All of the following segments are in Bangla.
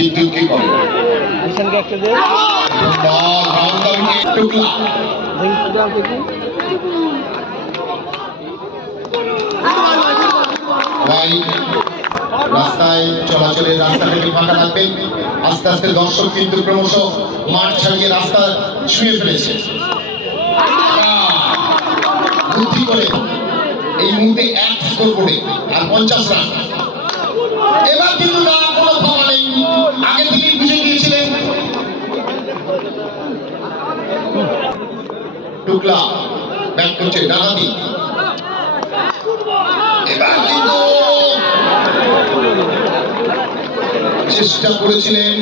বিদ্যুৎ কি করে রাস্তায় চলাচলের রাস্তাটাকে ফাঁকা থাকবে। আস্তে আস্তে দর্শক কিন্তু ক্রমশ মাঠ ছাড়িয়ে রাস্তা শুয়ে ফেলেছে। বুদ্ধি করে এই মুহূর্তে 1 স্কোর করে আর 50 রান। এবার কিন্তু না কোনো পাওয়া নেই, আগে থেকে বুঝে গিয়েছিলেন। টুকলা ব্যাট করছে ডানাতি। এবার কিন্তু চেষ্টা করেছিলেন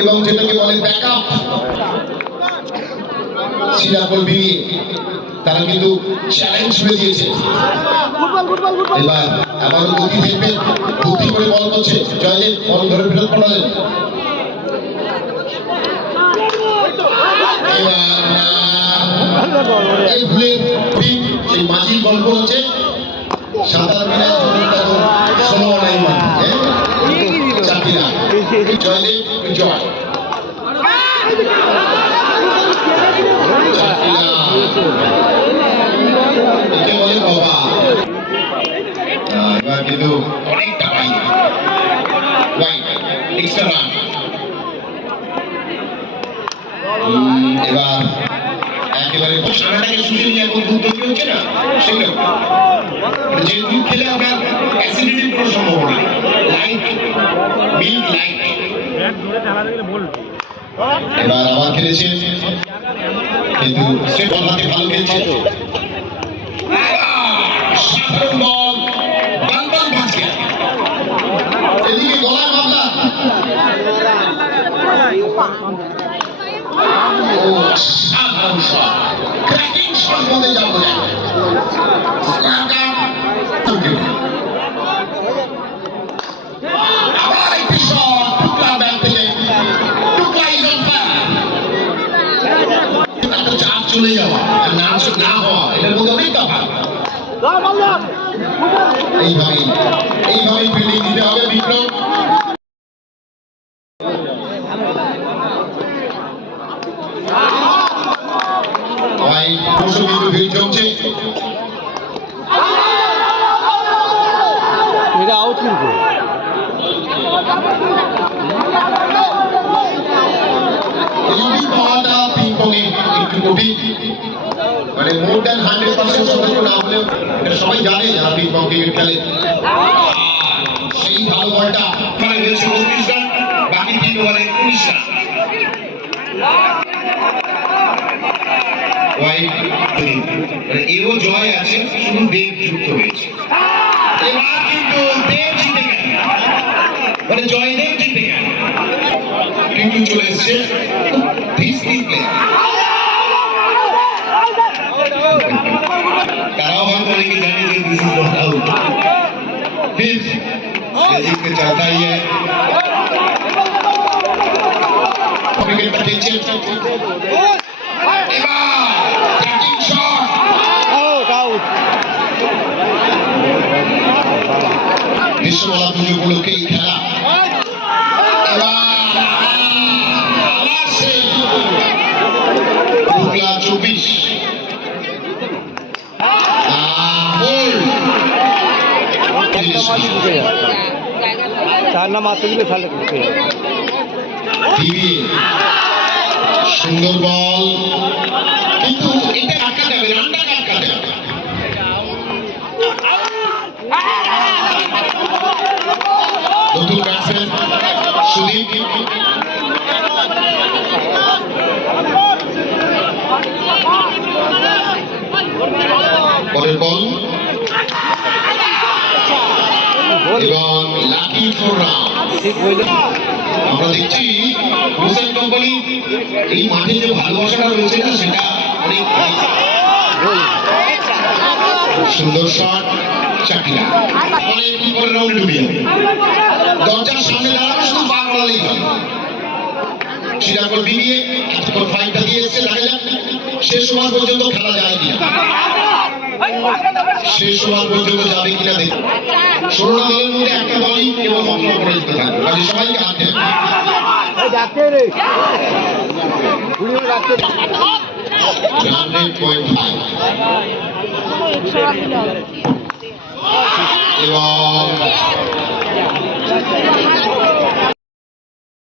এবং যেটাকে বলে ব্যাকআপ সিরাকুল বিয়ে, তারা কিন্তু চ্যালেঞ্জ ছুড়ে দিয়েছে। এবার আবারও গতি দেখবে, বুদ্ধি করে বল করছে জয়দেব, বল ধরে ফেরত পড়ালেন। সেই মাঝির গল্প হচ্ছে সাঁতার মিলে সম্ভাবনাই চাকরিরা জয়দেব জয় বলে বাবা। এবার কিন্তু অনেকটা বাইরে এক্সট্রা রান। এবার একেবারে সারাটাকে শুনে নিয়ে এখন দুধ তৈরি হচ্ছে না, সেগুলো যে দুধ খেলে আপনার অ্যাসিডিটির কোনো সম্ভাবনা নেই। Light milk light. এবার আবার খেলেছে কিন্তু স্টেট বল হাতে ভালো খেলছে। সাধারণ বল বানবান ভাসকে এদিকে গলা মামলা। ও সাধারণ শট, ক্র্যাকিং শট বলে যাবো না। আবার একটি শট টুকলা ব্যাট থেকে। Tukla is on fire. একটা চাপ চলে যাওয়া আর না হওয়া, এটার মধ্যে অনেক তফাৎ। এইভাবেই ফিল্ডিং দিতে হবে বিক্রম। কিন্তু ভিড় জমছে। এটা আউট কিন্তু পাওয়াটা পিংপংয়ে একটু কঠিন, মানে মোর দ্যান 100% সদস্য না হলেও সবাই জানে যারা পিংপং ক্রিকেট খেলে। সেই ভালো বলটা মানে হয়েছে 29 রান, বাকি 3 ওভারে 19 রান। এও জয় আছে, শুধু দেব যুক্ত হয়েছে। এবার কিন্তু দেব জিতে গেল, মানে জয়দেব জিতে গেল। কিন্তু চলে এসছে তারাও হয়তো অনেকে জানে যে দিস ইজ নট আউট। फिर से चाहता ही है विकेट खेलছে। বিশ্বমালা পুজো উপলক্ষে এই খেলা। টুকলা 24 চার না মারতে দিলে তাহলে সুন্দর বল, কিন্তু এটা কাটকা যাবে, রানটা কাটকা যাবে। নতুন ব্যাটসম্যান সুদীপ। পরের বল এবং লাকি ফর রান। আমরা দেখছি হোসেন কোম্পানি এই মাঠে যে ভালোবাসাটা রয়েছে না, সেটা অনেক সুন্দর শট। চাকরিরা অনেক পরের রাউন্ডে ডুবে যাবে। দরজার সামনে দাঁড়াবে, শুধু পা করালেই হবে। সিরাকুল বিয়ে এতক্ষণ ফাইটটা দিয়ে এসছে, দেখা যাক শেষ ওভার পর্যন্ত খেলা যায় কিনা, শেষ ওভার পর্যন্ত যাবে কিনা দেখি। 16টা দলের মধ্যে একটা দলই কেবল মাত্র পরাজিত থাকবে, বাকি সবাইকে হারতে হবে। ডাকতে রে ঘুরিয়ে ডাকতে রান রেট 0.5 এবং